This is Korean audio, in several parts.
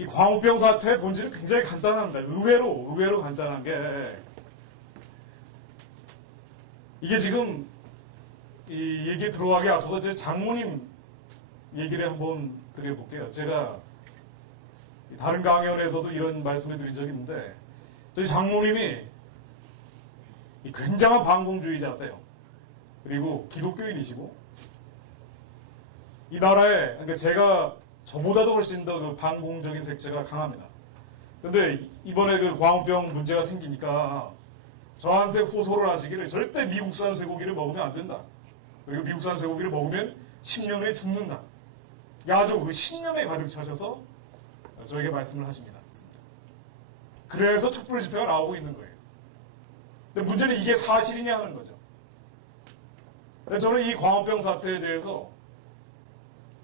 이 광우병 사태의 본질은 굉장히 간단합니다. 의외로 간단한 게 이게 지금 이 얘기에 들어가기 앞서서 제 장모님 얘기를 한번 드려볼게요. 제가 다른 강연에서도 이런 말씀을 드린 적이 있는데 저희 장모님이 굉장한 반공주의자세요. 그리고 기독교인이시고 이 나라에 그러니까 제가 저보다도 훨씬 더 그 반공적인 색채가 강합니다. 근데 이번에 그 광우병 문제가 생기니까 저한테 호소를 하시기를 절대 미국산 쇠고기를 먹으면 안 된다. 그리고 미국산 쇠고기를 먹으면 10년 후에 죽는다. 아주 그 신념에 가득 차셔서 저에게 말씀을 하십니다. 그래서 촛불 집회가 나오고 있는 거예요. 근데 문제는 이게 사실이냐 하는 거죠. 근데 저는 이 광우병 사태에 대해서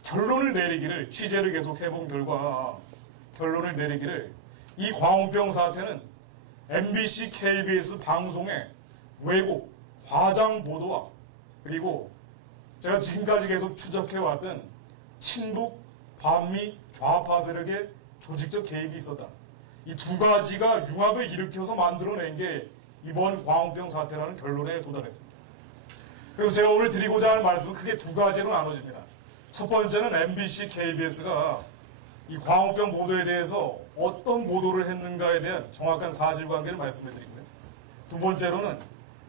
결론을 내리기를 취재를 계속 해본 결과 결론을 내리기를 이 광우병 사태는 MBC, KBS 방송의 왜곡, 과장 보도와 그리고 제가 지금까지 계속 추적해왔던 친북, 반미, 좌파 세력의 조직적 개입이 있었다. 이 두 가지가 융합을 일으켜서 만들어낸 게 이번 광우병 사태라는 결론에 도달했습니다. 그래서 제가 오늘 드리고자 하는 말씀은 크게 두 가지로 나눠집니다. 첫 번째는 MBC, KBS가 이 광우병 보도에 대해서 어떤 보도를 했는가에 대한 정확한 사실관계를 말씀을 드리고요. 두 번째로는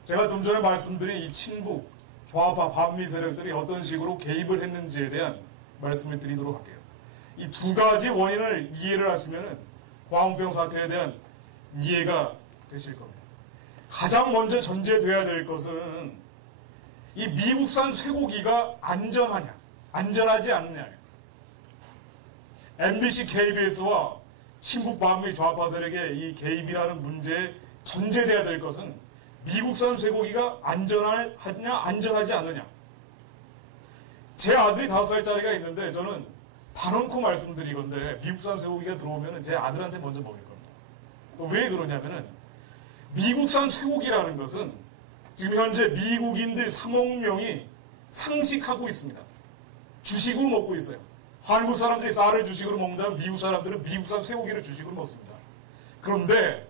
제가 좀 전에 말씀드린 이 친북, 좌파, 반미 세력들이 어떤 식으로 개입을 했는지에 대한 말씀을 드리도록 할게요. 이 두 가지 원인을 이해를 하시면 광우병 사태에 대한 이해가 되실 겁니다. 가장 먼저 전제돼야 될 것은 이 미국산 쇠고기가 안전하냐, 안전하지 않느냐. MBC, KBS와 친북, 반미, 좌파 세력의 이 개입이라는 문제에 전제돼야 될 것은 미국산 쇠고기가 안전하냐, 안전하지 않느냐. 제 아들이 5살짜리가 있는데 저는 단언코 말씀드리건데 미국산 쇠고기가 들어오면 제 아들한테 먼저 먹일 겁니다. 왜 그러냐면은 미국산 쇠고기라는 것은 지금 현재 미국인들 3억 명이 상식하고 있습니다. 주식으로 먹고 있어요. 한국 사람들이 쌀을 주식으로 먹는다면 미국 사람들은 미국산 쇠고기를 주식으로 먹습니다. 그런데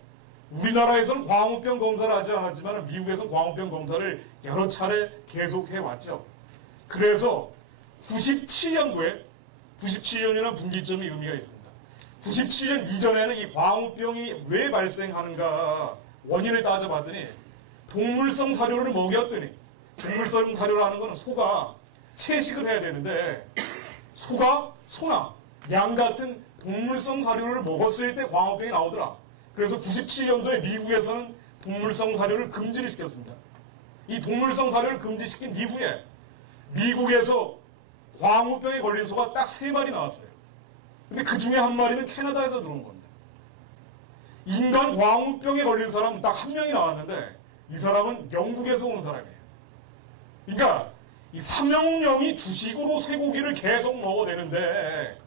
우리나라에서는 광우병 검사를 하지 않았지만 미국에서는 광우병 검사를 여러 차례 계속해왔죠. 그래서 97년이라는 분기점이 의미가 있습니다. 97년 이전에는 이 광우병이 왜 발생하는가 원인을 따져봤더니 동물성 사료를 먹였더니 동물성 사료라는 것은 소가 채식을 해야 되는데 소가 소나 양 같은 동물성 사료를 먹었을 때 광우병이 나오더라. 그래서 97년도에 미국에서는 동물성 사료를 금지를 시켰습니다. 이 동물성 사료를 금지시킨 이후에 미국에서 광우병에 걸린 소가 딱 3마리 나왔어요. 근데 그 중에 한 마리는 캐나다에서 들어온 겁니다. 인간 광우병에 걸린 사람은 딱 1명이 나왔는데 이 사람은 영국에서 온 사람이에요. 그러니까 이 3억 명이 주식으로 쇠고기를 계속 먹어대는데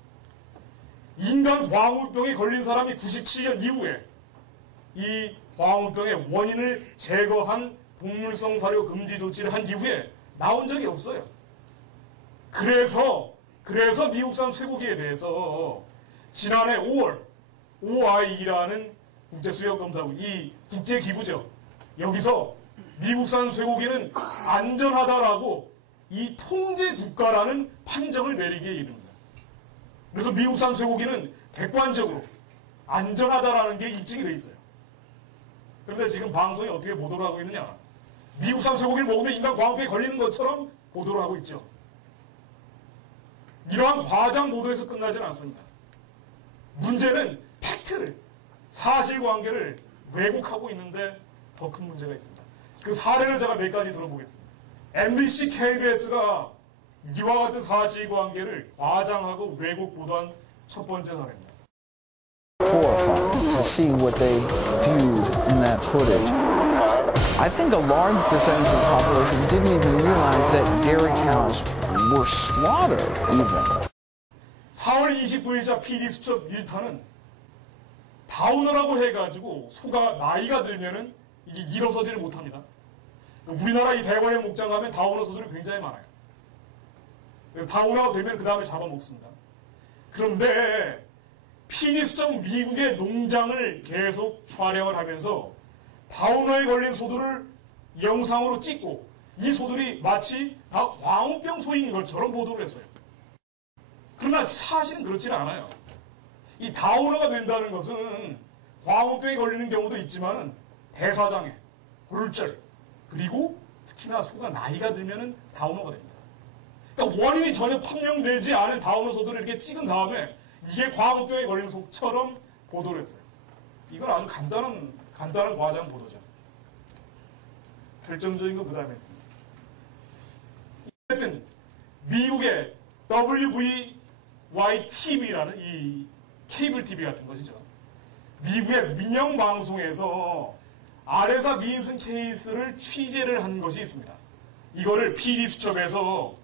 인간 광우병에 걸린 사람이 97년 이후에 이 광우병의 원인을 제거한 동물성 사료 금지 조치를 한 이후에 나온 적이 없어요. 그래서 미국산 쇠고기에 대해서 지난해 5월 OIE라는 국제수역검사국, 이 국제기구죠. 여기서 미국산 쇠고기는 안전하다라고 이 통제국가라는 판정을 내리기에 이릅니다. 그래서 미국산 쇠고기는 객관적으로 안전하다라는 게 입증이 돼 있어요. 그런데 지금 방송이 어떻게 보도를 하고 있느냐. 미국산 쇠고기를 먹으면 인간 광우병에 걸리는 것처럼 보도를 하고 있죠. 이러한 과장 보도에서 끝나지는 않습니다. 문제는 팩트를, 사실관계를 왜곡하고 있는데 더 큰 문제가 있습니다. 그 사례를 제가 몇 가지 들어보겠습니다. MBC, KBS가 이와 같은 사실관계를 과장하고 왜곡 보도한 첫 번째 사례입니다. Horrified to see what they viewed in that footage. I think a large percentage of the population didn't even realize that dairy cows were slaughtered even. 4월 29일자 PD수첩 1타는 다우너라고 해가지고 소가 나이가 들면은 이게 일어서지를 못합니다. 우리나라 이 대관령 목장 가면 다우너 소들이 굉장히 많아요. 그래서 다우너가 되면 그 다음에 잡아먹습니다. 그런데 PD 수첩 미국의 농장을 계속 촬영을 하면서 다우너에 걸린 소들을 영상으로 찍고 이 소들이 마치 다 광우병 소인 것처럼 보도를 했어요. 그러나 사실은 그렇지는 않아요. 이 다우너가 된다는 것은 광우병에 걸리는 경우도 있지만 대사장애, 골절, 그리고 특히나 소가 나이가 들면 다우너가 됩니다. 그러니까 원인이 전혀 판명되지 않은 다우너 소들을 이렇게 찍은 다음에 이게 광우병에 걸린 소처럼 보도를 했어요. 이건 아주 간단한 과장 보도죠. 결정적인 건 그 다음에 있습니다. 어쨌든 미국의 WVYTV라는 이 케이블 TV 같은 것이죠. 미국의 민영 방송에서 아레사 민슨 케이스를 취재를 한 것이 있습니다. 이거를 PD 수첩에서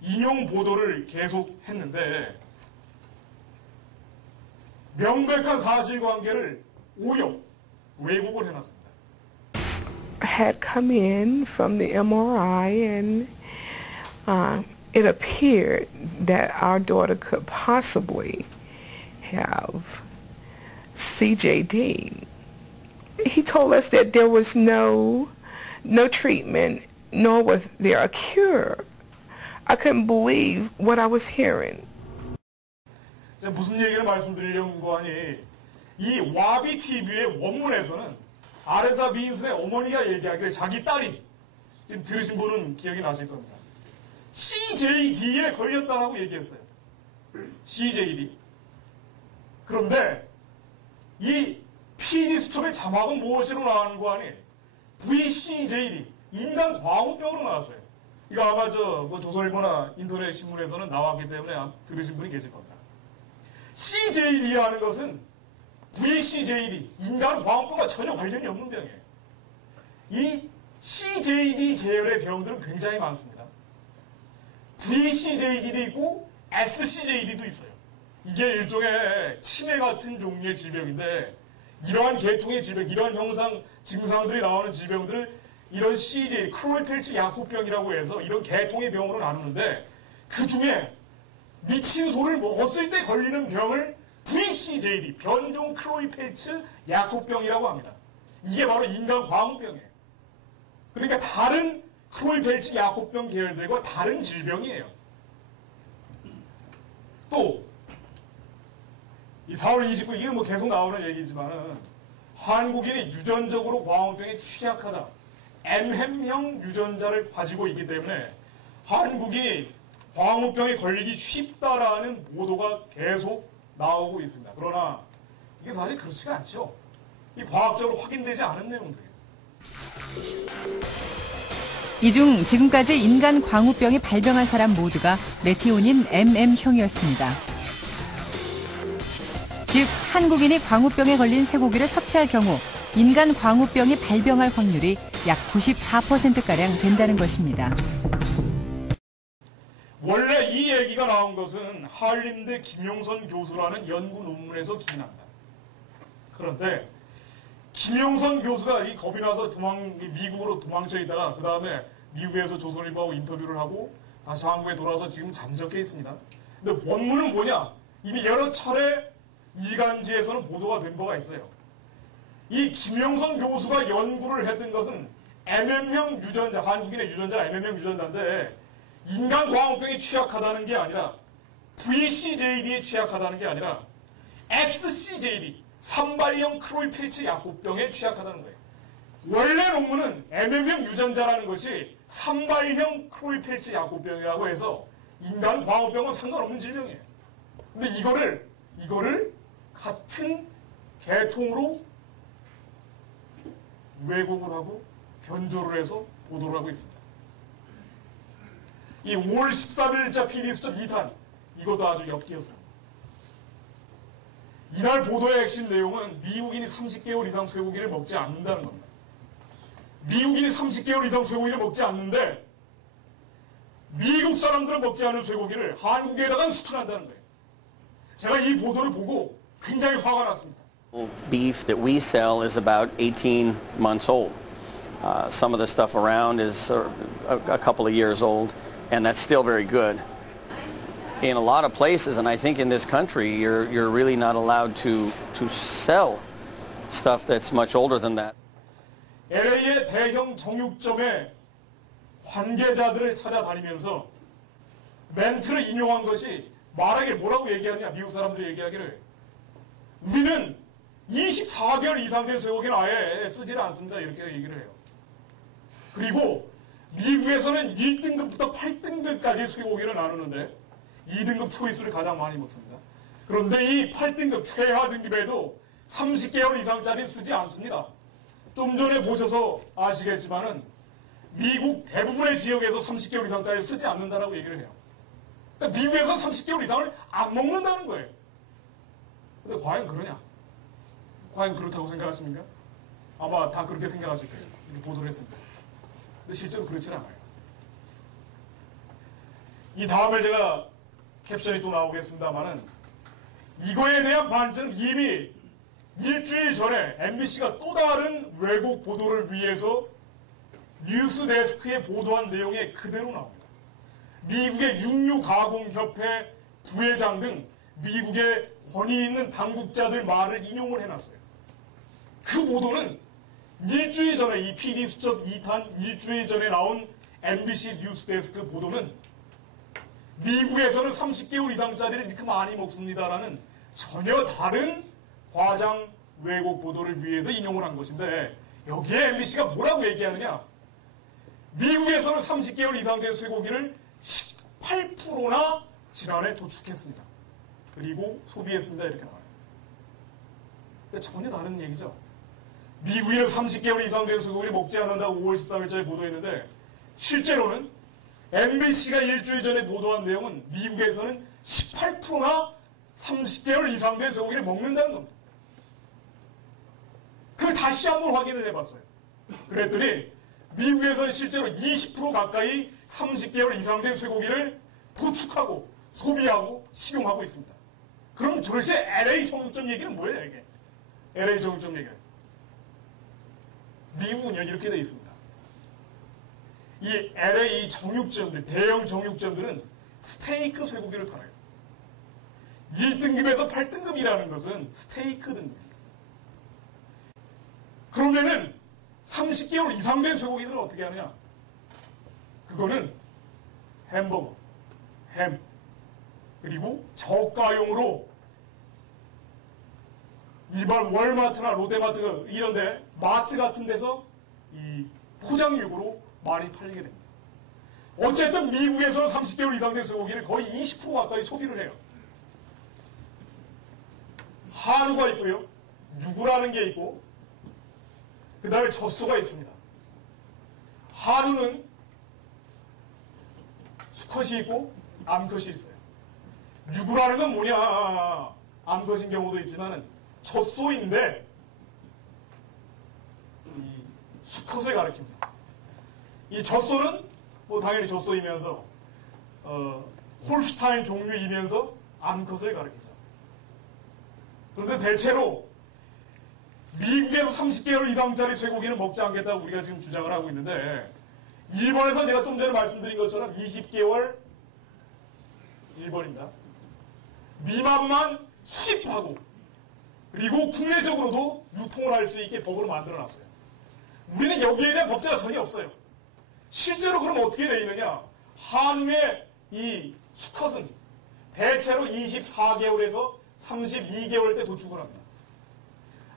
인용 보도를 계속 했는데 명백한 사실관계를 오역, 왜곡을 해놨습니다. Had come in from the MRI and it appeared that our daughter could possibly have CJD. He told us that there was no treatment, nor was there a cure. I couldn't believe what I was hearing. 제가 무슨 얘기를 말씀드리려고 하니 이 와비 TV의 원문에서는 아레사 민슨의 어머니가 얘기하기를 자기 딸이 지금 들으신 분은 기억이 나실 겁니다. CJD에 걸렸다라고 얘기했어요. CJD. 그런데 이 PD 수첩의 자막은 무엇으로 나왔는 거 아니? VCJD, 인간 광우병으로 나왔어요. 이거 아마 조선일보나 인터넷 신문에서는 나왔기 때문에 들으신 분이 계실 겁니다. CJD라는 것은 VCJD, 인간 광우병과 전혀 관련이 없는 병이에요. 이 CJD 계열의 병들은 굉장히 많습니다. VCJD도 있고 SCJD도 있어요. 이게 일종의 치매 같은 종류의 질병인데 이러한 계통의 질병, 이러한 형상, 증상들이 나오는 질병들을 이런 CJ, 크로이펠츠 야쿠병이라고 해서 이런 계통의 병으로 나누는데 그 중에 미친 소를 먹었을 때 걸리는 병을 VCJD, 변종 크로이펠츠 야쿠병이라고 합니다. 이게 바로 인간 광우병이에요. 그러니까 다른 크로이펠츠 야쿠병 계열들과 다른 질병이에요. 또 이 4월 29일 이게 뭐 계속 나오는 얘기지만은 한국인이 유전적으로 광우병에 취약하다. M햄형 유전자를 가지고 있기 때문에 한국이 광우병에 걸리기 쉽다라는 보도가 계속 나오고 있습니다. 그러나 이게 사실 그렇지가 않죠. 이 과학적으로 확인되지 않은 내용들이에요. 이 중 지금까지 인간 광우병에 발병한 사람 모두가 메티오닌 MM형이었습니다. 즉 한국인이 광우병에 걸린 쇠고기를 섭취할 경우 인간 광우병이 발병할 확률이 약 94%가량 된다는 것입니다. 원래 이 얘기가 나온 것은 한림대 김용선 교수라는 연구 논문에서 기인합니다. 그런데 김용선 교수가 이 겁이 나서 미국으로 도망쳐 있다가 그 다음에 미국에서 조선일보하고 인터뷰를 하고 다시 한국에 돌아와서 지금 잠적해 있습니다. 근데 원문은 뭐냐? 이미 여러 차례 일간지에서는 보도가 된 바가 있어요. 이 김용선 교수가 연구를 했던 것은 MM형 유전자, 한국인의 유전자 MM형 유전자인데 인간 광우병에 취약하다는 게 아니라 VCJD에 취약하다는 게 아니라 SCJD, 산발형 크로이펠츠 야구병에 취약하다는 거예요. 원래 논문은 MM형 유전자라는 것이 산발형 크로이펠츠 야구병이라고 해서 인간 광우병은 상관없는 질병이에요. 근데 이거를 같은 계통으로 왜곡을 하고 변조를 해서 보도를 하고 있습니다. 이 5월 13일자 PD 수첩 2탄 이것도 아주 엽기였습니다. 이날 보도의 핵심 내용은 미국인이 30개월 이상 쇠고기를 먹지 않는다는 겁니다. 미국인이 30개월 이상 쇠고기를 먹지 않는데 미국 사람들은 먹지 않은 쇠고기를 한국에다가 수출한다는 거예요. 제가 이 보도를 보고 굉장히 화가 났습니다. Beef that we sell is about 18 months old. Some of the stuff around is a couple of years old, and that's still very good. in a lot of places, and I think in this country, you're really not allowed to sell stuff that's much older than that. LA의 대형 정육점의 관계자들을 찾아다니면서 멘트를 인용한 것이 말하길 뭐라고 얘기하냐, 미국 사람들이 얘기하기를 우리는 24개월 이상 된 쇠고기는 아예 쓰지를 않습니다. 이렇게 얘기를 해요. 그리고 미국에서는 1등급부터 8등급까지 쇠고기를 나누는데 2등급 초이스를 가장 많이 먹습니다. 그런데 이 8등급 최하 등급에도 30개월 이상짜리 쓰지 않습니다. 좀 전에 보셔서 아시겠지만은 미국 대부분의 지역에서 30개월 이상짜리 쓰지 않는다라고 얘기를 해요. 그러니까 미국에서 30개월 이상을 안 먹는다는 거예요. 근데 과연 그러냐? 과연 그렇다고 생각하십니까? 아마 다 그렇게 생각하실 거예요. 이렇게 보도를 했습니다. 근데 실제로 그렇지 않아요. 이 다음에 제가 캡션이 또 나오겠습니다만은 이거에 대한 반증은 이미 일주일 전에 MBC가 또 다른 왜곡 보도를 위해서 뉴스데스크에 보도한 내용에 그대로 나옵니다. 미국의 육류가공협회 부회장 등 미국의 권위 있는 당국자들 말을 인용을 해놨어요. 그 보도는 일주일 전에 이 PD 수첩 2탄 일주일 전에 나온 MBC 뉴스데스크 보도는 미국에서는 30개월 이상짜리를 이렇게 많이 먹습니다라는 전혀 다른 과장 왜곡 보도를 위해서 인용을 한 것인데 여기에 MBC가 뭐라고 얘기하느냐? 미국에서는 30개월 이상 된 쇠고기를 18%나 지난해 도축했습니다. 그리고 소비했습니다. 이렇게 나와요. 그러니까 전혀 다른 얘기죠. 미국인은 30개월 이상 된 쇠고기를 먹지 않는다고 5월 13일자에 보도했는데 실제로는 MBC가 일주일 전에 보도한 내용은 미국에서는 18%나 30개월 이상 된 쇠고기를 먹는다는 겁니다. 그걸 다시 한번 확인을 해봤어요. 그랬더니 미국에서는 실제로 20% 가까이 30개월 이상 된 쇠고기를 도축하고 소비하고 식용하고 있습니다. 그럼 도대체 LA 정육점 얘기는 뭐예요, 이게? LA 정육점 얘기는. 미국은요, 이렇게 되어 있습니다. 이 LA 정육점들, 대형 정육점들은 스테이크 쇠고기를 팔아요. 1등급에서 8등급이라는 것은 스테이크 등급입니다. 그러면은 30개월 이상 된 쇠고기들은 어떻게 하느냐? 그거는 햄버거, 햄, 그리고 저가용으로 일반 월마트나 롯데마트 이런 데 마트 같은 데서 이 포장육으로 많이 팔리게 됩니다. 어쨌든 미국에서는 30개월 이상 된 쇠고기를 거의 20% 가까이 소비를 해요. 한우가 있고요. 유구라는 게 있고 그 다음에 젖소가 있습니다. 한우는 수컷이 있고 암컷이 있어요. 유구라는 건 뭐냐? 암컷인 경우도 있지만 젖소인데 이 수컷을 가리킵니다. 이 젖소는 뭐 당연히 젖소이면서 홀슈타인 종류이면서 암컷을 가리키죠. 그런데 대체로 미국에서 30개월 이상짜리 쇠고기는 먹지 않겠다고 우리가 지금 주장을 하고 있는데 일본에서 제가 좀 전에 말씀드린 것처럼 20개월 일본입니다. 미만만 수입하고 그리고 국내적으로도 유통을 할 수 있게 법으로 만들어놨어요. 우리는 여기에 대한 법제가 전혀 없어요. 실제로 그럼 어떻게 되어 있느냐? 한우의 이 수컷은 대체로 24개월에서 32개월 때 도축을 합니다.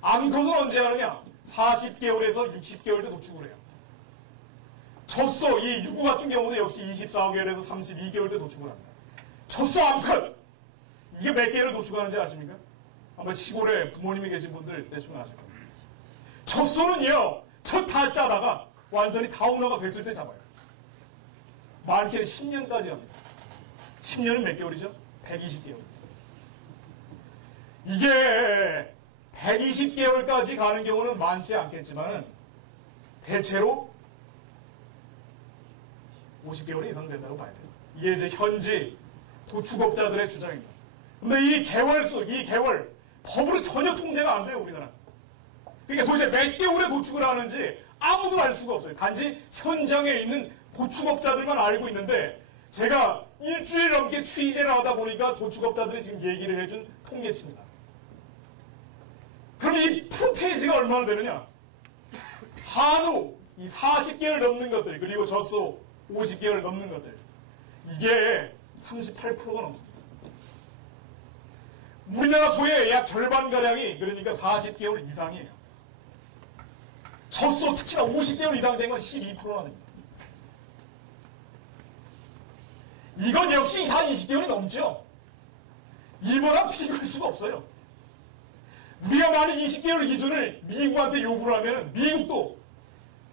암컷은 언제 하느냐? 40개월에서 60개월 때 도축을 해요. 젖소, 이 유구 같은 경우도 역시 24개월에서 32개월 때 도축을 합니다. 젖소 암컷! 이게 몇 개를 도축하는지 아십니까? 아마 시골에 부모님이 계신 분들 대충 아실 겁니다. 젖소는요, 젖 다 짜다가 완전히 다운화가 됐을 때 잡아요. 많게는 10년까지 합니다. 10년은 몇 개월이죠? 120개월. 이게 120개월까지 가는 경우는 많지 않겠지만 대체로 50개월이 이상 된다고 봐야 돼요. 이게 이제 현지 도축업자들의 주장입니다. 근데 이 개월수, 이 개월 법으로 전혀 통제가 안 돼요, 우리나라. 그러니까 도대체 몇 개월에 도축을 하는지 아무도 알 수가 없어요. 단지 현장에 있는 도축업자들만 알고 있는데 제가 일주일 넘게 취재를 하다 보니까 도축업자들이 지금 얘기를 해준 통계치입니다. 그럼 이 프로테이지가 얼마나 되느냐? 한우 이 40개월 넘는 것들, 그리고 젖소 50개월 넘는 것들, 이게 38%가 넘습니다. 우리나라 소의 약 절반가량이 그러니까 40개월 이상이에요. 젖소 특히나 50개월 이상 된 건 12%나 됩니다. 이건 역시 다 20개월이 넘죠. 일본하고 비교할 수가 없어요. 우리가 만약 20개월 기준을 미국한테 요구를 하면 미국도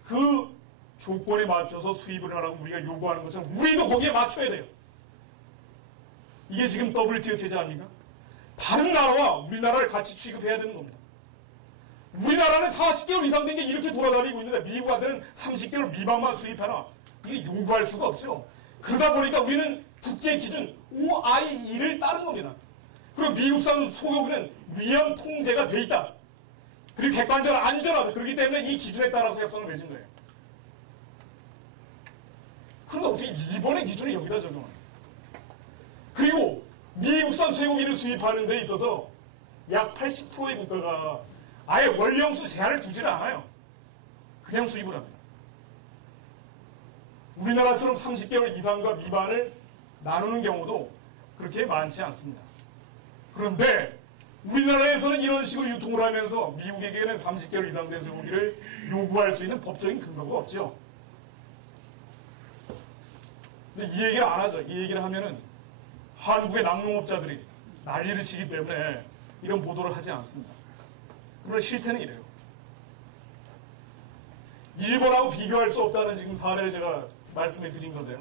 그 조건에 맞춰서 수입을 하라고 우리가 요구하는 것처럼 우리도 거기에 맞춰야 돼요. 이게 지금 WTO 체제 아닙니까? 다른 나라와 우리나라를 같이 취급해야 되는 겁니다. 우리나라는 40개월 이상 된 게 이렇게 돌아다니고 있는데 미국한테는 30개월 미만만 수입하라. 이게 요구할 수가 없죠. 그러다 보니까 우리는 국제 기준 OIE를 따른 겁니다. 그리고 미국산 소고기는 위험 통제가 돼 있다. 그리고 객관적으로 안전하다. 그렇기 때문에 이 기준에 따라서 협상을 맺은 거예요. 그런데 어떻게 일본의 기준을 여기다 적용하냐. 그리고 미국산 쇠고기를 수입하는 데 있어서 약 80%의 국가가 아예 원령수 제한을 두지를 않아요. 그냥 수입을 합니다. 우리나라처럼 30개월 이상과 미만을 나누는 경우도 그렇게 많지 않습니다. 그런데 우리나라에서는 이런 식으로 유통을 하면서 미국에게는 30개월 이상 된 쇠고기를 요구할 수 있는 법적인 근거가 없죠. 근데 이 얘기를 안 하죠. 이 얘기를 하면은 한국의 낙농업자들이 난리를 치기 때문에 이런 보도를 하지 않습니다. 그러나 실태는 이래요. 일본하고 비교할 수 없다는 지금 사례를 제가 말씀해 드린 건데요.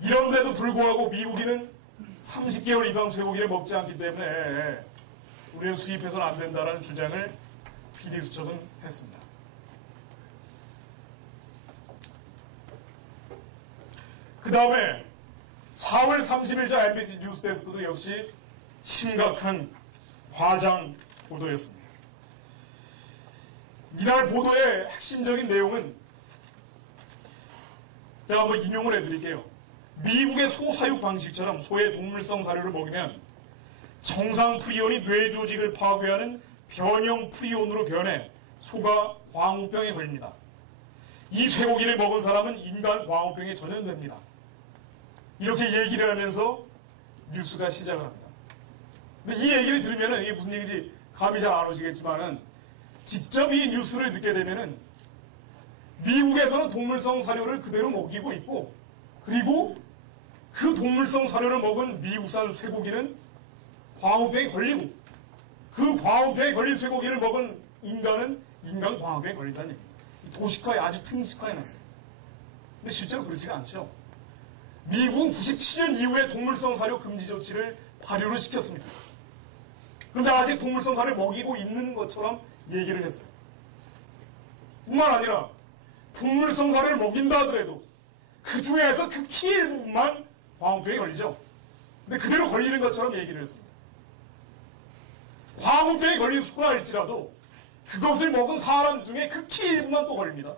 이런데도 불구하고 미국인은 30개월 이상 쇠고기를 먹지 않기 때문에 우리는 수입해서는 안 된다는 주장을 비리수첩은 했습니다. 그 다음에 4월 30일자 MBC 뉴스데스크도 역시 심각한 과장 보도였습니다. 이날 보도의 핵심적인 내용은 제가 한번 인용을 해드릴게요. 미국의 소사육 방식처럼 소의 동물성 사료를 먹이면 정상 프리온이 뇌 조직을 파괴하는 변형 프리온으로 변해 소가 광우병에 걸립니다. 이 쇠고기를 먹은 사람은 인간 광우병에 전염됩니다. 이렇게 얘기를 하면서 뉴스가 시작을 합니다. 근데 이 얘기를 들으면 이게 무슨 얘기인지 감이 잘 안 오시겠지만은 직접 이 뉴스를 듣게 되면은 미국에서는 동물성 사료를 그대로 먹이고 있고, 그리고 그 동물성 사료를 먹은 미국산 쇠고기는 광우병에 걸리고, 그 광우병에 걸린 쇠고기를 먹은 인간은 인간 광우병에 걸린다는 얘기입니다. 도식화에 아주 등식화해 놨어요. 근데 실제로 그렇지가 않죠. 미국은 97년 이후에 동물성 사료 금지 조치를 발효를 시켰습니다. 그런데 아직 동물성 사료를 먹이고 있는 것처럼 얘기를 했어요. 뿐만 아니라 동물성 사료를 먹인다 하더라도 그 중에서 극히 일부분만 광우병에 걸리죠. 근데 그대로 걸리는 것처럼 얘기를 했습니다. 광우병에 걸린 소라 할지라도 그것을 먹은 사람 중에 극히 일부만 또 걸립니다.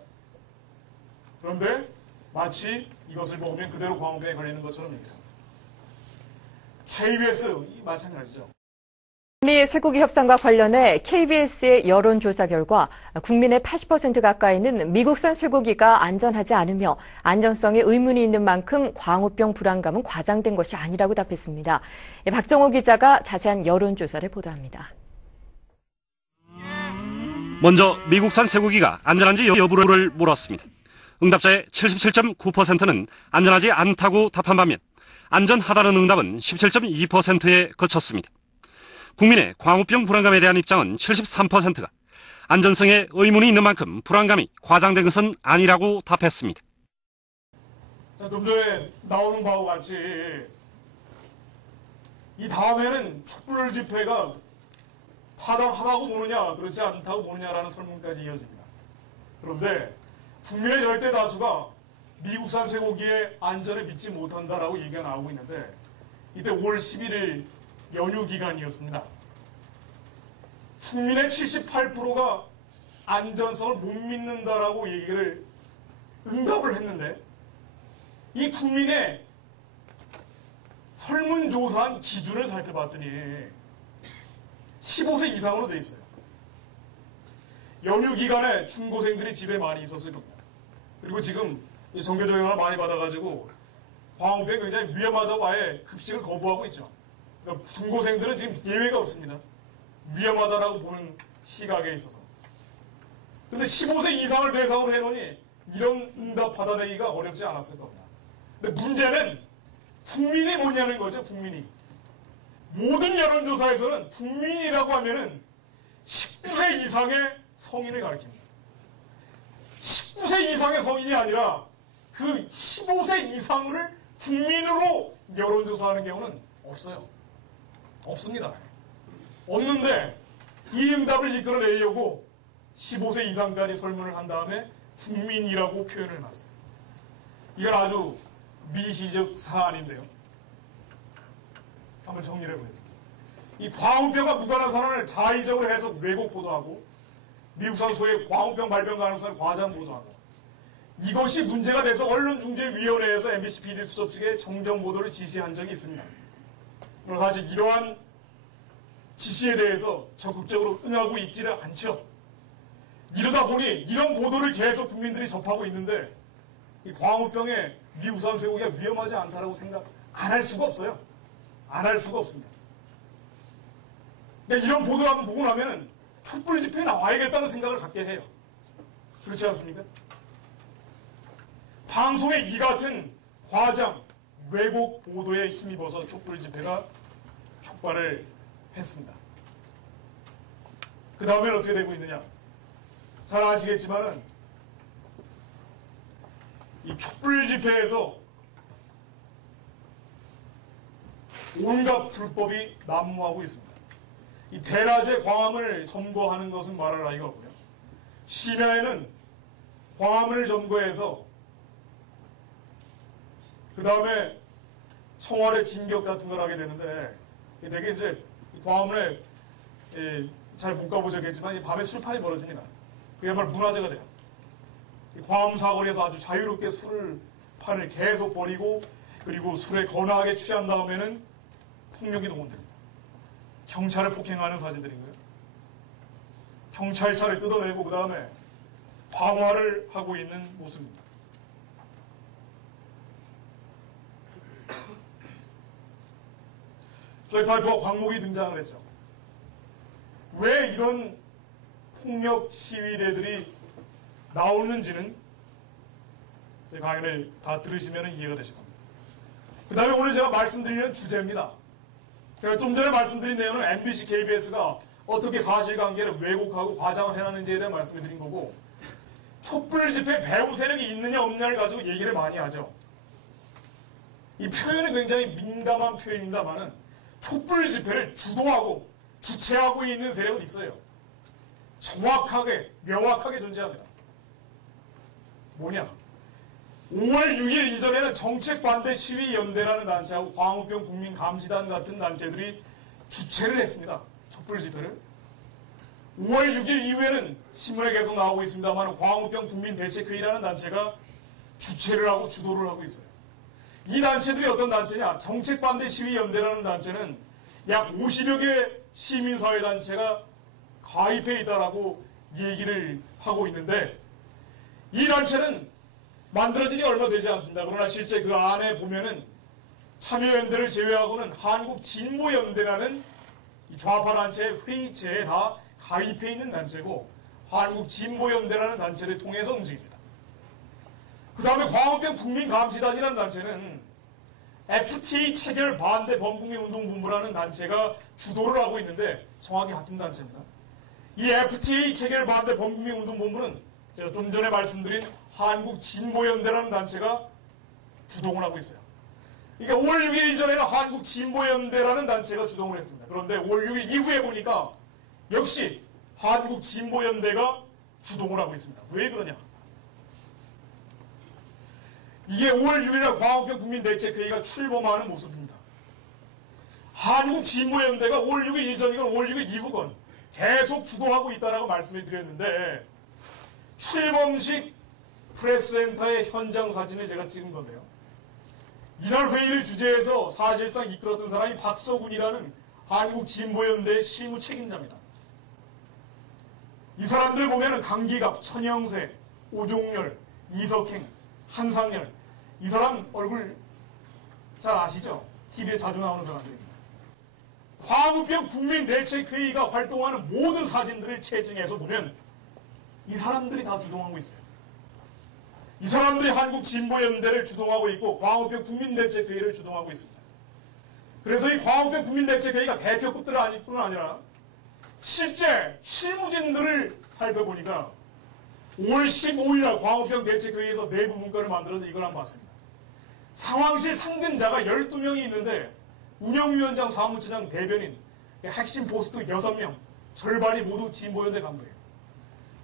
그런데 마치 이것을 먹으면 그대로 광우병에 걸리는 것처럼 얘기했습니다. KBS 마찬가지죠. 미 쇠고기 협상과 관련해 KBS의 여론조사 결과 국민의 80% 가까이는 미국산 쇠고기가 안전하지 않으며 안전성에 의문이 있는 만큼 광우병 불안감은 과장된 것이 아니라고 답했습니다. 박정호 기자가 자세한 여론조사를 보도합니다. 먼저 미국산 쇠고기가 안전한지 여부를 물었습니다. 응답자의 77.9%는 안전하지 않다고 답한 반면 안전하다는 응답은 17.2%에 그쳤습니다. 국민의 광우병 불안감에 대한 입장은 73%가 안전성에 의문이 있는 만큼 불안감이 과장된 것은 아니라고 답했습니다. 자, 좀 전에 나오는 바와 같이 이 다음에는 촛불 집회가 타당하다고 보느냐 그렇지 않다고 보느냐라는 설문까지 이어집니다. 그런데 국민의 열대 다수가 미국산 쇠고기의 안전을 믿지 못한다라고 얘기가 나오고 있는데 이때 5월 11일 연휴 기간이었습니다. 국민의 78%가 안전성을 못 믿는다라고 얘기를 응답을 했는데 이 국민의 설문조사한 기준을 살펴봤더니 15세 이상으로 돼 있어요. 연휴 기간에 중고생들이 집에 많이 있었을 겁니다. 그리고 지금 정교조 영향을 많이 받아가지고 광우병이 굉장히 위험하다고 아예 급식을 거부하고 있죠. 그러니까 중고생들은 지금 예외가 없습니다. 위험하다라고 보는 시각에 있어서. 근데 15세 이상을 대상으로 해놓으니 이런 응답 받아내기가 어렵지 않았을 겁니다. 근데 문제는 국민이 뭐냐는 거죠, 국민이. 모든 여론조사에서는 국민이라고 하면은 19세 이상의 성인을 가리킵니다. 19세 이상의 성인이 아니라 그 15세 이상을 국민으로 여론조사하는 경우는 없어요. 없습니다. 없는데 이 응답을 이끌어내려고 15세 이상까지 설문을 한 다음에 국민이라고 표현을 해놨어요. 이건 아주 미시적 사안인데요. 한번 정리를 해보겠습니다. 이 광우병과 무관한 사안을 자의적으로 해서 왜곡 보도하고 미국산 소의 광우병 발병 가능성을 과장 보도하고 이것이 문제가 돼서 언론중재위원회에서 MBC PD 수첩 측에 정정 보도를 지시한 적이 있습니다. 그럼 사실 이러한 지시에 대해서 적극적으로 응하고 있지를 않죠. 이러다 보니 이런 보도를 계속 국민들이 접하고 있는데 이 광우병에 미국산 쇠고기가 위험하지 않다라고 생각 안 할 수가 없어요. 안 할 수가 없습니다. 근데 이런 보도를 한번 보고 나면은 촛불 집회에 나와야겠다는 생각을 갖게 해요. 그렇지 않습니까? 방송에 이 같은 과장, 왜곡 보도에 힘입어서 촛불 집회가 촉발을 했습니다. 그 다음엔 어떻게 되고 있느냐? 잘 아시겠지만은 이 촛불 집회에서 온갖 불법이 난무하고 있습니다. 이 대낮에 광화문을 점거하는 것은 말할 나위가 없고요. 심야에는 광화문을 점거해서 그 다음에 청와대 진격 같은 걸 하게 되는데 되게 이제 광화문에 잘 못 가보셨겠지만 밤에 술판이 벌어집니다. 그야말로 문화재가 돼요. 광화문 사거리에서 아주 자유롭게 술판을 계속 벌이고 그리고 술에 거나하게 취한 다음에는 폭력이 동원됩니다. 경찰을 폭행하는 사진들이고요. 경찰차를 뜯어내고 그 다음에 방화를 하고 있는 모습입니다. 조이팔프와 광목이 등장을 했죠. 왜 이런 폭력 시위대들이 나오는지는 제 강연을 다 들으시면 이해가 되실 겁니다. 그 다음에 오늘 제가 말씀드리는 주제입니다. 제가 좀 전에 말씀드린 내용은 MBC, KBS가 어떻게 사실관계를 왜곡하고 과장을 해놨는지에 대한 말씀을 드린 거고 촛불 집회 배후 세력이 있느냐 없느냐를 가지고 얘기를 많이 하죠. 이 표현은 굉장히 민감한 표현입니다만은 촛불 집회를 주도하고 주최하고 있는 세력은 있어요. 정확하게, 명확하게 존재합니다. 뭐냐? 5월 6일 이전에는 정책반대시위연대라는 단체하고 광우병 국민감시단 같은 단체들이 주최를 했습니다. 촛불 집회를. 5월 6일 이후에는 신문에 계속 나오고 있습니다만 광우병 국민대책회의라는 단체가 주최를 하고 주도를 하고 있어요. 이 단체들이 어떤 단체냐? 정책반대시위연대라는 단체는 약 50여 개 시민사회단체가 가입해 있다라고 얘기를 하고 있는데 이 단체는 만들어진 지 얼마 되지 않습니다. 그러나 실제 그 안에 보면은 참여연대를 제외하고는 한국진보연대라는 좌파 단체의 회의체에 다 가입해 있는 단체고 한국진보연대라는 단체를 통해서 움직입니다. 그 다음에 광우병 국민감시단이라는 단체는 FTA 체결 반대 범국민운동본부라는 단체가 주도를 하고 있는데 정확히 같은 단체입니다. 이 FTA 체결 반대 범국민운동본부는 제가 좀 전에 말씀드린 한국진보연대라는 단체가 주동을 하고 있어요. 이게 5월 6일 이전에는 한국진보연대라는 단체가 주동을 했습니다. 그런데 5월 6일 이후에 보니까 역시 한국진보연대가 주동을 하고 있습니다. 왜 그러냐? 이게 5월 6일에 광우병 국민대책회의가 출범하는 모습입니다. 한국진보연대가 5월 6일 이전이건 5월 6일 이후건 계속 주도하고 있다라고 말씀을 드렸는데 출범식 프레스센터의 현장 사진을 제가 찍은 건데요. 이날 회의를 주재해서 사실상 이끌었던 사람이 박서군이라는 한국진보연대 실무 책임자입니다. 이 사람들 보면은 강기갑, 천영세, 오종열, 이석행, 한상열, 이 사람 얼굴 잘 아시죠? TV에 자주 나오는 사람들입니다. 광우병 국민대책회의가 활동하는 모든 사진들을 채증해서 보면 이 사람들이 다 주동하고 있어요. 이 사람들이 한국진보연대를 주동하고 있고 광우병 국민대책회의를 주동하고 있습니다. 그래서 이 광우병 국민대책회의가 대표급뿐 아니라 실제 실무진들을 살펴보니까 5월 15일 날 광우병 대책회의에서 내부 문건을 만들었는데 이걸 한번 봤습니다. 상황실 상근자가 12명이 있는데 운영위원장, 사무처장, 대변인, 핵심 포스트 6명, 절반이 모두 진보연대 간부예요.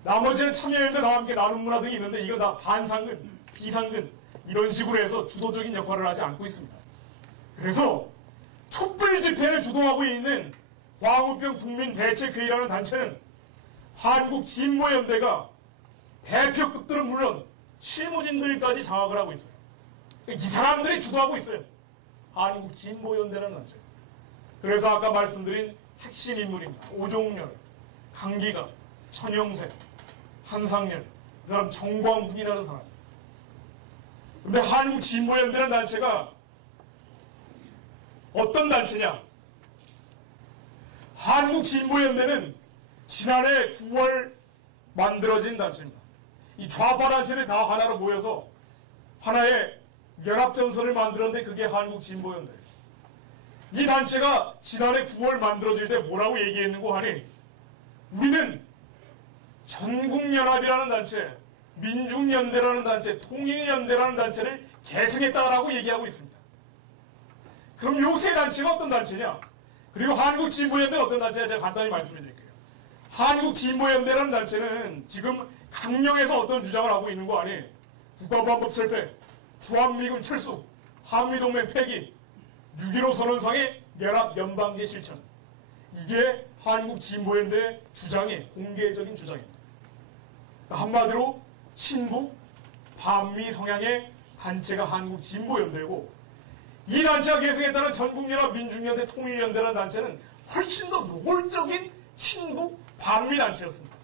나머지는 참여연대와 함께 나눔 문화 등이 있는데 이거 다 반상근, 비상근 이런 식으로 해서 주도적인 역할을 하지 않고 있습니다. 그래서 촛불 집회를 주동하고 있는 광우병 국민대책회의라는 단체는 한국진보연대가 대표급들은 물론 실무진들까지 장악을 하고 있어요. 이 사람들이 주도하고 있어요. 한국진보연대라는 단체. 그래서 아까 말씀드린 핵심 인물입니다. 오종열, 강기갑, 천영세, 한상열, 이 사람 정광훈이라는 사람. 근데 한국진보연대라는 단체가 어떤 단체냐? 한국진보연대는 지난해 9월 만들어진 단체입니다. 이 좌파 단체들이 다 하나로 모여서 하나의 연합전선을 만들었는데 그게 한국진보연대예요. 이 단체가 지난해 9월 만들어질 때 뭐라고 얘기했는고 하니 우리는 전국연합이라는 단체, 민중연대라는 단체, 통일연대라는 단체를 계승했다라고 얘기하고 있습니다. 그럼 요 세 단체가 어떤 단체냐? 그리고 한국진보연대는 어떤 단체냐? 제가 간단히 말씀해 드릴게요. 한국진보연대라는 단체는 지금 강령에서 어떤 주장을 하고 있는 거 아니? 국가보안법 철폐, 주한미군 철수, 한미동맹 폐기, 6.15 선언상의 연합연방제 실천. 이게 한국진보연대 주장의 공개적인 주장입니다. 한마디로 친북, 반미 성향의 단체가 한국진보연대고 이 단체가 계승했다는 전국연합 민중연대 통일연대라는 단체는 훨씬 더 노골적인 친북, 반미 단체였습니다.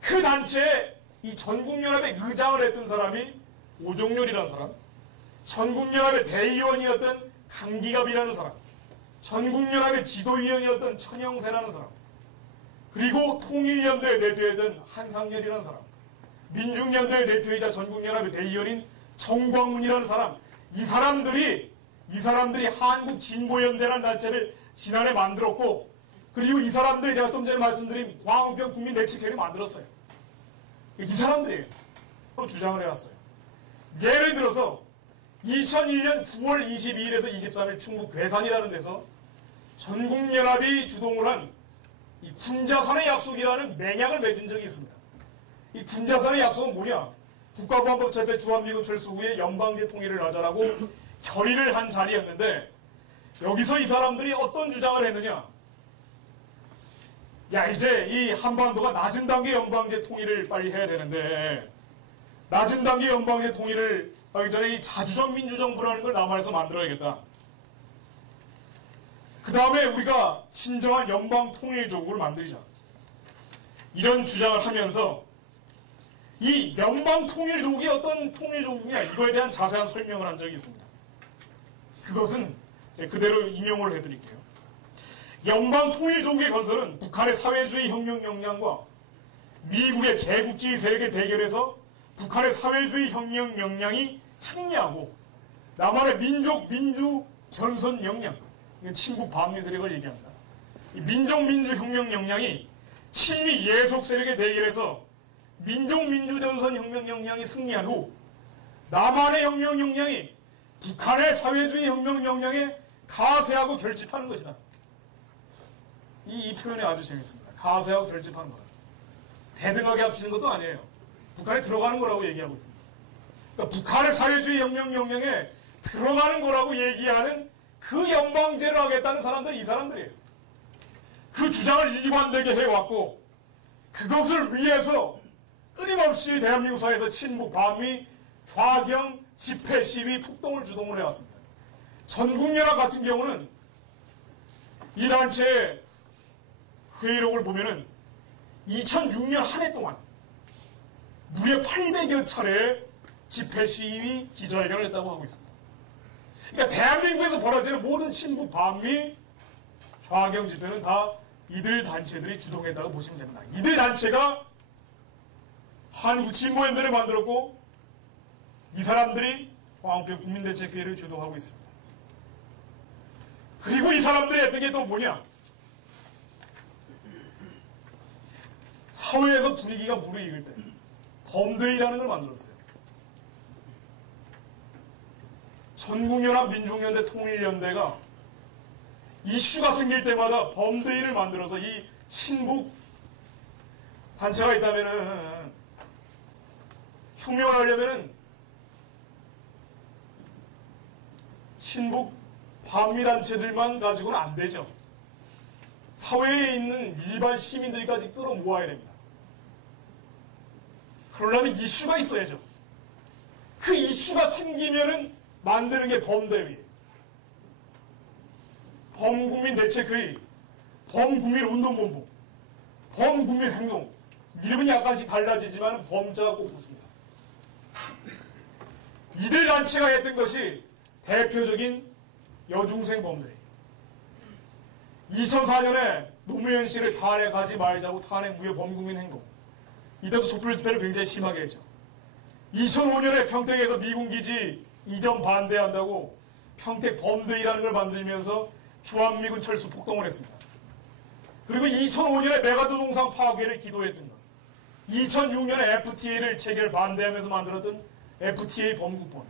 그 단체에 이 전국연합의 의장을 했던 사람이 오종열이라는 사람, 전국연합의 대의원이었던 강기갑이라는 사람, 전국연합의 지도위원이었던 천영세라는 사람, 그리고 통일연대의 대표였던 한상열이라는 사람, 민중연대의 대표이자 전국연합의 대의원인 정광훈이라는 사람, 이 사람들이 한국진보연대라는 단체를 지난해 만들었고, 그리고 이 사람들이 제가 좀 전에 말씀드린 광우병 국민대책회의를 만들었어요. 이 사람들이 주장을 해왔어요. 예를 들어서 2001년 9월 22일에서 23일 충북 괴산이라는 데서 전국연합이 주동을 한 이 군자선의 약속이라는 맹약을 맺은 적이 있습니다. 이 군자선의 약속은 뭐냐? 국가보안법 철폐, 주한미군 철수 후에 연방제 통일을 하자라고 결의를 한 자리였는데 여기서 이 사람들이 어떤 주장을 했느냐? 야, 이제 이 한반도가 낮은 단계 연방제 통일을 빨리 해야 되는데 낮은 단계 연방제 통일을 하기 전에 이 자주적 민주정부라는 걸 남한에서 만들어야겠다. 그 다음에 우리가 진정한 연방 통일조국을 만들자. 이런 주장을 하면서 이 연방 통일조국이 어떤 통일조국이냐 이거에 대한 자세한 설명을 한 적이 있습니다. 그것은 그대로 인용을 해드릴게요. 연방 통일조국의 건설은 북한의 사회주의 혁명 역량과 미국의 개국주의 세력의 대결에서 북한의 사회주의 혁명 역량이 승리하고 남한의 민족 민주 전선 역량, 친북 반미 세력을 얘기합니다. 이 민족 민주 혁명 역량이 친미 예속 세력의 대결에서 민족 민주 전선 혁명 역량이 승리한 후 남한의 혁명 역량이 북한의 사회주의 혁명 역량에 가세하고 결집하는 것이다. 이 표현이 아주 재밌습니다. 가세하고 결집하는 거다. 대등하게 합치는 것도 아니에요. 북한에 들어가는 거라고 얘기하고 있습니다. 그러니까 북한의 사회주의 혁명 역량에 들어가는 거라고 얘기하는 그 연방제를 하겠다는 사람들이 이 사람들이에요. 그 주장을 일관되게 해왔고 그것을 위해서 끊임없이 대한민국 사회에서 친북, 반미, 좌경, 집회, 시위, 폭동을 주동을 해왔습니다. 전국연합 같은 경우는 이 단체의 회의록을 보면은 2006년 한 해 동안 무려 800여 차례의 집회, 시위, 기자회견을 했다고 하고 있습니다. 그러니까 대한민국에서 벌어지는 모든 친북, 반미, 좌경 집회는 다 이들 단체들이 주동했다고 보시면 됩니다. 이들 단체가 한국 진보연대를 만들었고 이 사람들이 광우병 국민대책회의를 주도하고 있습니다. 그리고 이 사람들이 했던 게 또 뭐냐? 사회에서 분위기가 무르익을 때 범대위라는 걸 만들었어요. 전국연합 민족연대 통일연대가 이슈가 생길 때마다 범대위를 만들어서 이 친북 단체가 있다면은 혁명을 하려면은 친북 반미 단체들만 가지고는 안 되죠. 사회에 있는 일반 시민들까지 끌어모아야 됩니다. 그러려면 이슈가 있어야죠. 그 이슈가 생기면은 만드는 게 범대위예요. 범국민대책회의, 범국민운동본부, 범국민행동. 이름은 약간씩 달라지지만 범자가 꼭 붙습니다. 이들 단체가 했던 것이 대표적인 여중생 범대위. 2004년에 노무현 씨를 탄핵하지 말자고 탄핵 무효 범국민행동. 이때도 촛불 집회를 굉장히 심하게 했죠. 2005년에 평택에서 미군기지 이전 반대한다고 평택 범대위라는 걸 만들면서 주한미군 철수 폭동을 했습니다. 그리고 2005년에 메가드 동상 파괴를 기도했던 것. 2006년에 FTA를 체결 반대하면서 만들었던 FTA 범국본.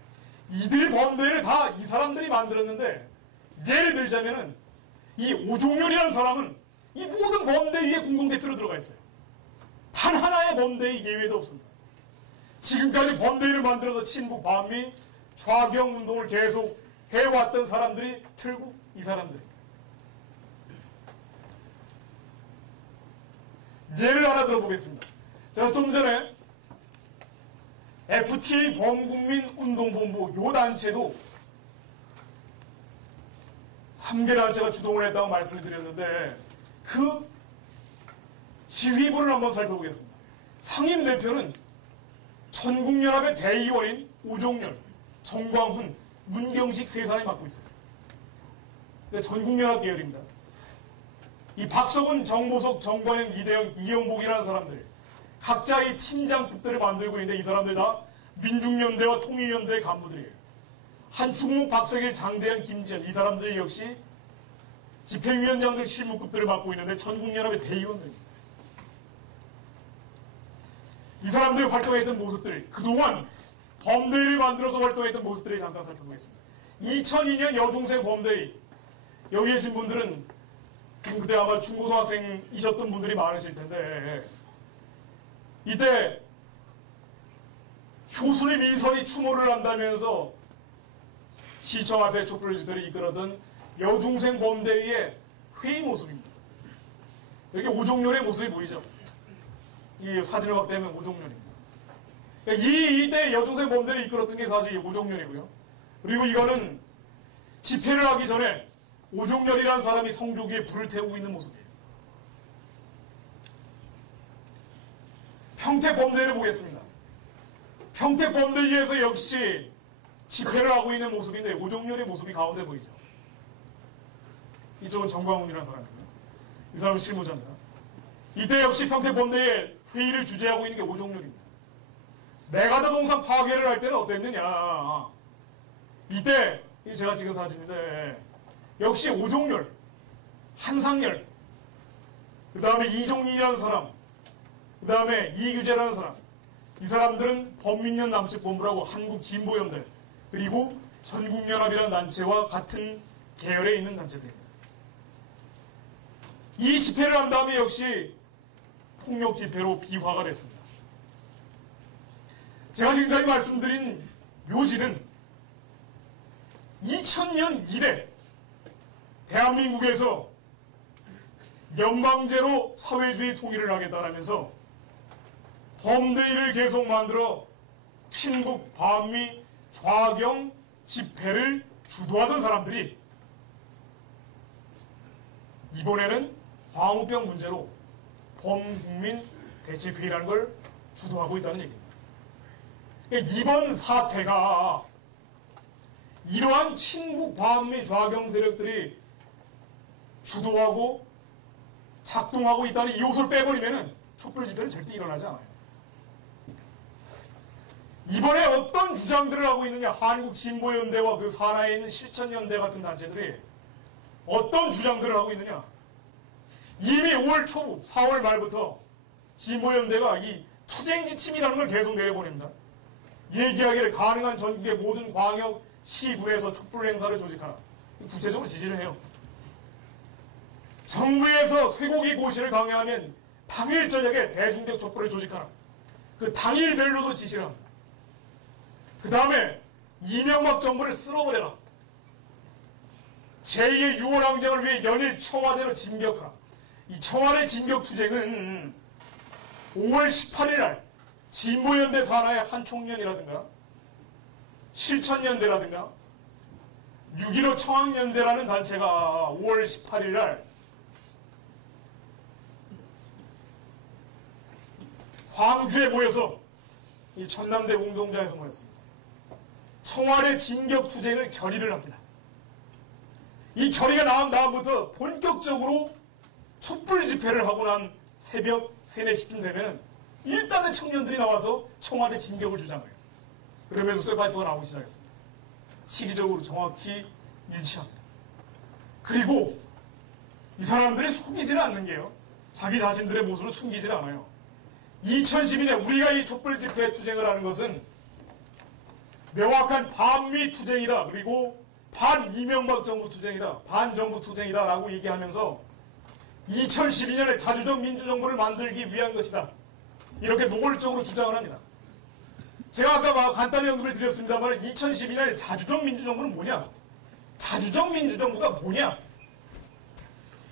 이들 범대위를 다 이 사람들이 만들었는데 예를 들자면은 이 오종렬이라는 사람은 이 모든 범대위의 공동대표로 들어가 있어요. 단 하나의 범대위 예외도 없습니다. 지금까지 범대위를 만들어서 친북, 반미, 좌경 운동을 계속 해왔던 사람들이 결국 이 사람들입니다. 예를 하나 들어보겠습니다. 제가 좀 전에 FTA 범국민운동본부 요 단체도 3개 단체가 주동을 했다고 말씀을 드렸는데 그 지휘부를 한번 살펴보겠습니다. 상임대표는 전국연합의 대의원인 오종렬, 정광훈, 문경식 세 사람이 맡고 있어요. 전국연합 계열입니다. 이 박석훈, 정보석, 정관영, 이대영, 이영복이라는 사람들 각자 이 팀장급들을 만들고 있는데 이 사람들 다 민중연대와 통일연대의 간부들이에요. 한충목, 박석일, 장대현, 김지현 이 사람들 역시 집행위원장들 실무급들을 맡고 있는데 전국연합의 대의원들입니다. 이 사람들이 활동했던 모습들, 그동안 범대위를 만들어서 활동했던 모습들을 잠깐 살펴보겠습니다. 2002년 여중생 범대위, 여기 계신 분들은 그때 아마 중고등학생이셨던 분들이 많으실 텐데 이때 효순의 미선이 추모를 한다면서 시청 앞에 촛불 집회를 이끌었던 여중생 범대위의 회의 모습입니다. 여기 오종렬의 모습이 보이죠? 이 사진을 확대하면 오종렬입니다. 이때 여중생 범대를 이끌었던 게 사실 오종렬이고요. 그리고 이거는 집회를 하기 전에 오종렬이라는 사람이 성조기에 불을 태우고 있는 모습이에요. 평택 범대를 보겠습니다. 평택 범대위에서 역시 집회를 하고 있는 모습인데 오종렬의 모습이 가운데 보이죠. 이쪽은 정광훈이라는 사람이고요. 이 사람은 실무자입니다. 이때 역시 평택 범대의 회의를 주재하고 있는 게 오종렬입니다. 메가드 동상 파괴를 할 때는 어땠느냐. 이때 제가 찍은 사진인데 역시 오종렬, 한상열, 그 다음에 이종린이라는 사람, 그 다음에 이규재라는 사람, 이 사람들은 범민련 남측본부라고 한국진보연대 그리고 전국연합이라는 단체와 같은 계열에 있는 단체들입니다. 이 집회를 한 다음에 역시 폭력 집회로 비화가 됐습니다. 제가 지금까지 말씀드린 묘지는 2000년 이래 대한민국에서 연방제로 사회주의 통일을 하겠다라면서 범대위를 계속 만들어 친북, 반미, 좌경 집회를 주도하던 사람들이 이번에는 광우병 문제로 범국민 대책회의라는 걸 주도하고 있다는 얘기입니다. 그러니까 이번 사태가 이러한 친북 반미 좌경 세력들이 주도하고 작동하고 있다는 이 요소를 빼버리면 촛불 집회는 절대 일어나지 않아요. 이번에 어떤 주장들을 하고 있느냐, 한국진보연대와 그 산하에 있는 실천연대 같은 단체들이 어떤 주장들을 하고 있느냐. 이미 5월 초부, 4월 말부터 진보연대가 이 투쟁지침이라는 걸 계속 내려보냅니다. 얘기하기를 가능한 전국의 모든 광역 시군에서 촛불 행사를 조직하라. 구체적으로 지시를 해요. 정부에서 쇠고기 고시를 강요하면 당일 저녁에 대중적 촛불을 조직하라. 그 당일별로도 지시를 합니다. 그 다음에 이명박 정부를 쓸어버려라. 제2의 6월 항쟁을 위해 연일 청와대로 진격하라. 이 청와대 진격 투쟁은 5월 18일 날 진보연대 산하의 한총련이라든가 실천연대라든가 6.15 청학연대라는 단체가 5월 18일 날 광주에 모여서 이 전남대 운동장에서 모였습니다. 청와대 진격 투쟁을 결의를 합니다. 이 결의가 나온 다음부터 본격적으로 촛불 집회를 하고 난 새벽 3, 4시쯤 되면 일단은 청년들이 나와서 청와대 진격을 주장해요. 그러면서 쇠파이프가 나오기 시작했습니다. 시기적으로 정확히 일치합니다. 그리고 이 사람들이 속이지는 않는 게요. 자기 자신들의 모습을 숨기질 않아요. 2012년 우리가 이 촛불 집회 투쟁을 하는 것은 명확한 반미 투쟁이다. 그리고 반 이명박 정부 투쟁이다. 반정부 투쟁이다. 라고 얘기하면서 2012년에 자주적 민주정부를 만들기 위한 것이다. 이렇게 노골적으로 주장을 합니다. 제가 아까 간단히 언급을 드렸습니다만 2012년에 자주적 민주정부는 뭐냐? 자주적 민주정부가 뭐냐?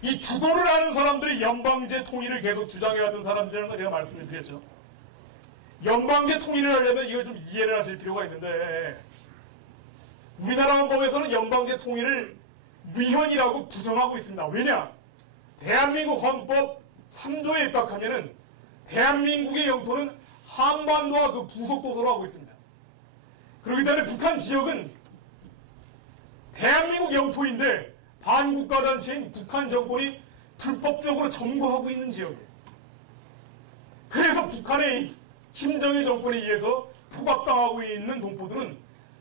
이 주도를 하는 사람들이 연방제 통일을 계속 주장해왔던 사람들이라는 거 제가 말씀을 드렸죠. 연방제 통일을 하려면 이걸 좀 이해를 하실 필요가 있는데 우리나라 헌법에서는 연방제 통일을 위헌이라고 부정하고 있습니다. 왜냐? 대한민국 헌법 3조에 입각하면은 대한민국의 영토는 한반도와 그 부속도서로 하고 있습니다. 그렇기 때문에 북한 지역은 대한민국 영토인데 반국가단체인 북한 정권이 불법적으로 점거하고 있는 지역이에요. 그래서 북한의 김정일 정권에 의해서 포박당하고 있는 동포들은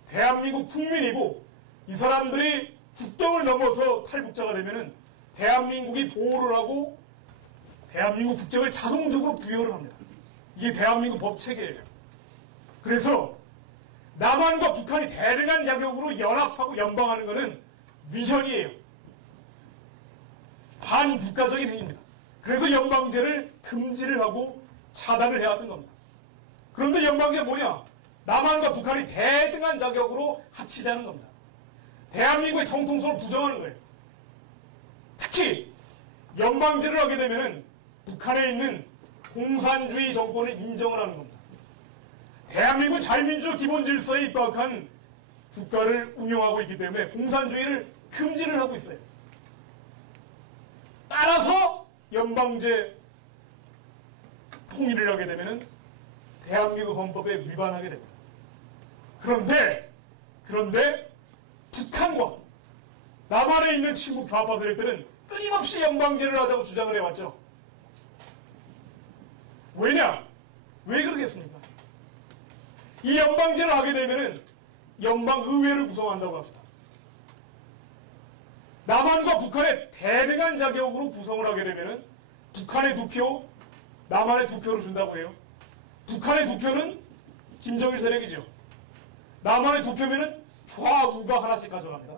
대한민국 국민이고 이 사람들이 국경을 넘어서 탈북자가 되면은 대한민국이 보호를 하고 대한민국 국적을 자동적으로 부여를 합니다. 이게 대한민국 법 체계예요. 그래서 남한과 북한이 대등한 자격으로 연합하고 연방하는 것은 위헌이에요. 반국가적인 행위입니다. 그래서 연방제를 금지를 하고 차단을 해왔던 겁니다. 그런데 연방제가 뭐냐? 남한과 북한이 대등한 자격으로 합치자는 겁니다. 대한민국의 정통성을 부정하는 거예요. 특히 연방제를 하게 되면은 북한에 있는 공산주의 정권을 인정을 하는 겁니다. 대한민국은 자유민주적 기본질서에 입각한 국가를 운영하고 있기 때문에 공산주의를 금지를 하고 있어요. 따라서 연방제 통일을 하게 되면은 대한민국 헌법에 위반하게 됩니다. 그런데 북한과 남한에 있는 친북 좌파 세력들은 끊임없이 연방제를 하자고 주장을 해왔죠. 왜냐? 왜 그러겠습니까? 이 연방제를 하게 되면은 연방의회를 구성한다고 합시다. 남한과 북한의 대등한 자격으로 구성을 하게 되면은 북한의 2표, 남한의 2표를 준다고 해요. 북한의 2표는 김정일 세력이죠. 남한의 2표면은 좌우가 하나씩 가져갑니다.